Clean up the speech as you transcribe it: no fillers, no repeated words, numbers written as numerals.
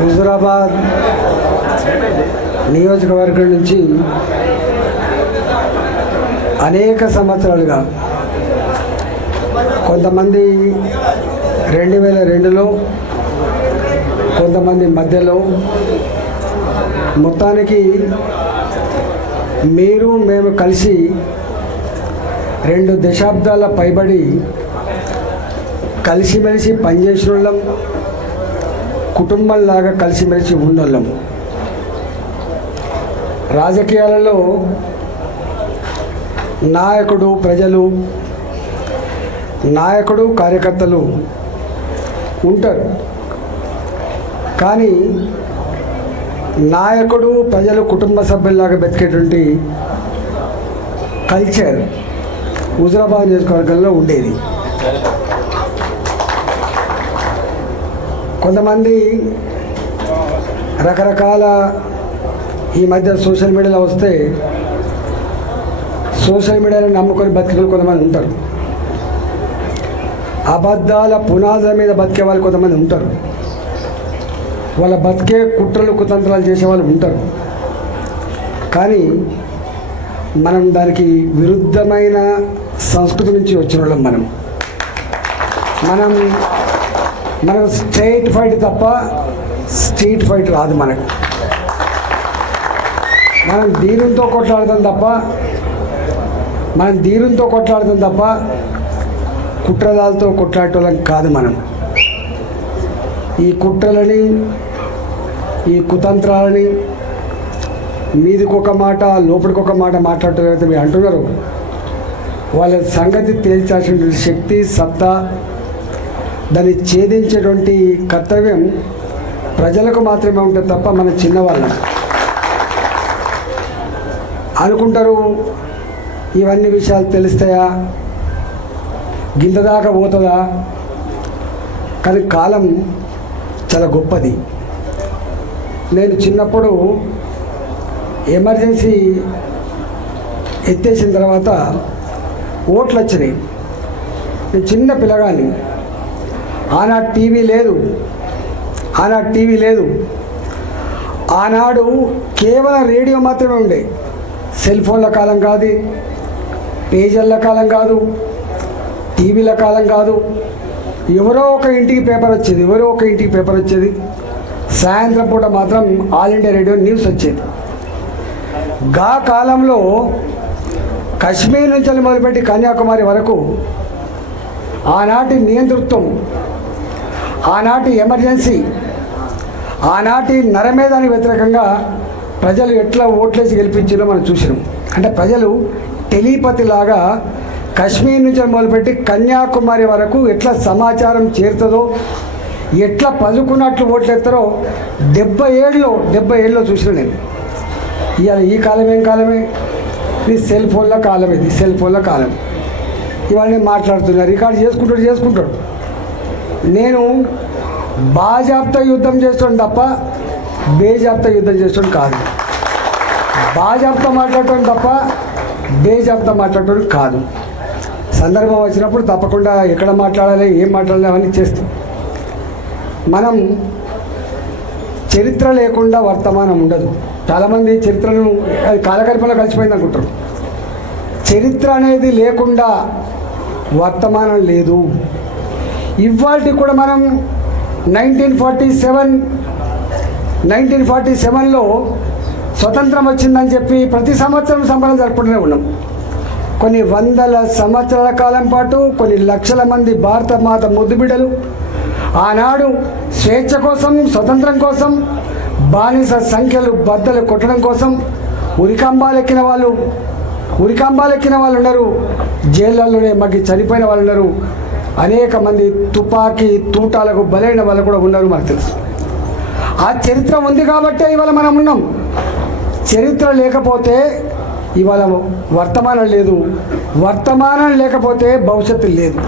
హుజూరాబాద్ నియోజకవర్గం నుంచి అనేక సంవత్సరాలుగా కొంతమంది 2002లో, కొంతమంది మధ్యలో, మొత్తానికి మీరు మేము కలిసి 2 దశాబ్దాల పైబడి కలిసిమెలిసి పనిచేసిన వాళ్ళం, కుటుంబంలాగా కలిసిమెలిసి ఉన్నోళ్ళం. రాజకీయాలలో నాయకుడు ప్రజలు, నాయకుడు కార్యకర్తలు ఉంటారు. కానీ నాయకుడు ప్రజలు కుటుంబ సభ్యుల్లాగా బతికేటువంటి కల్చర్ హుజూరాబాద్ నియోజకవర్గంలో ఉండేది. కొంతమంది రకరకాల ఈ మధ్య సోషల్ మీడియాలో వస్తే సోషల్ మీడియాలో నమ్ముకొని బతికే కొంతమంది ఉంటారు. అబద్ధాల పునాదుల మీద బతికే వాళ్ళు కొంతమంది ఉంటారు. వాళ్ళ బతికే కుట్రలు కుతంత్రాలు చేసే వాళ్ళు ఉంటారు. కానీ మనం దానికి విరుద్ధమైన సంస్కృతి నుంచి వచ్చిన వాళ్ళం. మనం స్ట్రైట్ ఫైట్ తప్ప స్ట్రీట్ ఫైట్ రాదు. మనం ధీరంతో కొట్లాడతాం తప్ప కుట్రదాలతో కొట్లాడటం కాదు. ఈ కుట్రలని, ఈ కుతంత్రాలని మీదికొక మాట లోపలికొక మాట మాట్లాడటం మీరు అంటున్నారు. వాళ్ళ సంగతి తేల్చాల్సిన శక్తి, సత్తా, దాన్ని ఛేదించేటువంటి కర్తవ్యం ప్రజలకు మాత్రమే ఉంటుంది తప్ప మన చిన్నవాళ్ళం అనుకుంటారు. ఇవన్నీ విషయాలు తెలుస్తాయా, గింతదాకా పోతుందా? కానీ కాలం చాలా గొప్పది. నేను చిన్నప్పుడు ఎమర్జెన్సీ ఎత్తేసిన తర్వాత ఓట్లు వచ్చినాయి. నేను చిన్న పిల్లగాని, ఆనాడు టీవీ లేదు. ఆనాడు కేవలం రేడియో మాత్రమే ఉండే. సెల్ ఫోన్ల కాలం కాదు, పేజర్ల కాలం కాదు, టీవీల కాలం కాదు. ఎవరో ఒక ఇంటికి పేపర్ వచ్చేది. సాయంత్రం పూట మాత్రం ఆల్ ఇండియా రేడియో న్యూస్ వచ్చేది. గా కాలంలో కశ్మీర్ నుంచి మొదలుపెట్టి కన్యాకుమారి వరకు ఆనాటి నియంతృత్వం, ఆనాటి ఎమర్జెన్సీ, ఆనాటి నరమేధానికి వ్యతిరేకంగా ప్రజలు ఎట్లా ఓట్లేసి గెలిపించారో మనం చూసినాం. అంటే ప్రజలు టెలిపతిలాగా కశ్మీర్ నుంచి మొదలుపెట్టి కన్యాకుమారి వరకు ఎట్లా సమాచారం చేరుతుందో, ఎట్లా పదుకున్నట్లు ఓట్లు ఎత్తారో 70 ఏళ్ళలో చూసిన నేను. ఇవాళ ఈ కాలమే ఇది సెల్ ఫోన్ల కాలం. ఇవన్నీ మాట్లాడుతున్నారు, రికార్డు చేసుకుంటాడు. నేను బాజాప్తా యుద్ధం చేస్తాను తప్ప బేజాప్తా యుద్ధం చేస్తాడు కాదు. బాజాప్తా మాట్లాడటం తప్ప బేజాప్తా మాట్లాడటం కాదు. సందర్భం వచ్చినప్పుడు తప్పకుండా ఎక్కడ మాట్లాడాలి, ఏం మాట్లాడాలి అవన్నీ చేస్తాం. మనం చరిత్ర లేకుండా వర్తమానం ఉండదు. చాలామంది చరిత్రను కాలకల్పనలో కలిసిపోయింది అనుకుంటారు. చరిత్ర అనేది లేకుండా వర్తమానం లేదు. ఇవాళకి కూడా మనం 1947లో స్వతంత్రం వచ్చిందని చెప్పి ప్రతి సంవత్సరం సంబరాలు జరుపుకుంటూనే ఉన్నాం. కొన్ని వందల సంవత్సరాల కాలం పాటు కొన్ని లక్షల మంది భారత మాత ముద్దుబిడ్డలు ఆనాడు స్వేచ్ఛ కోసం, స్వతంత్రం కోసం, బానిస సంఖ్యలు బద్దలు కొట్టడం కోసం ఉరికంబాలెక్కిన వాళ్ళు ఉన్నారు. జైళ్ళలోనే మగ్గి చనిపోయిన వాళ్ళు ఉన్నారు. అనేక మంది తుపాకీ తూటాలకు బలైన వాళ్ళు కూడా ఉన్నారు. మనకు తెలుసు. ఆ చరిత్ర ఉంది కాబట్టే ఇవాళ మనం ఉన్నాం. చరిత్ర లేకపోతే ఇవాళ వర్తమానం లేదు. వర్తమానం లేకపోతే భవిష్యత్తు లేదు.